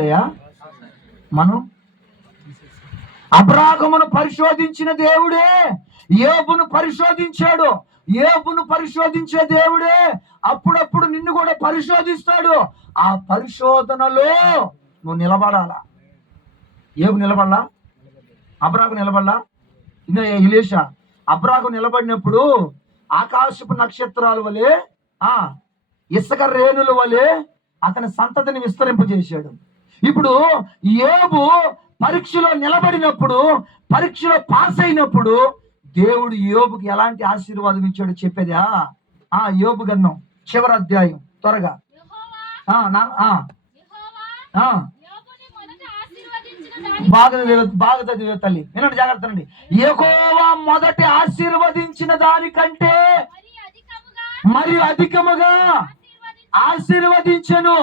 తీసేసాడయా? మనం అబ్రాహామును పరిశోధించిన దేవుడే యోబును పరిశోధించాడు. యోబును పరిశోధించే దేవుడే అప్పుడప్పుడు నిన్ను కూడా పరిశోధిస్తాడు. ఆ పరిశోధనలో నువ్వు నిలబడాలా. యోబు నిలబడలా? అబ్రాహాము నిలబడలా? ఎలీషా అబ్రాహాము నిలబడినప్పుడు ఆకాశపు నక్షత్రాల వలె ఇసుక రేణుల వలె అతని సంతతిని విస్తరింపజేశాడు. ఇప్పుడు యోబు పరీక్షలో నిలబడినప్పుడు, పరీక్షలో పాస్ అయినప్పుడు దేవుడు యోబుకి ఎలాంటి ఆశీర్వాదం ఇచ్చాడో చెప్పేదా? యోబు గ్రంథం చివరి అధ్యాయం త్వరగా. బాగా చదివే తల్లి, వినండి జాగ్రత్త అండి. యెహోవా మొదటి ఆశీర్వదించిన దానికంటే మరి అధికముగా ఆశీర్వదించెను.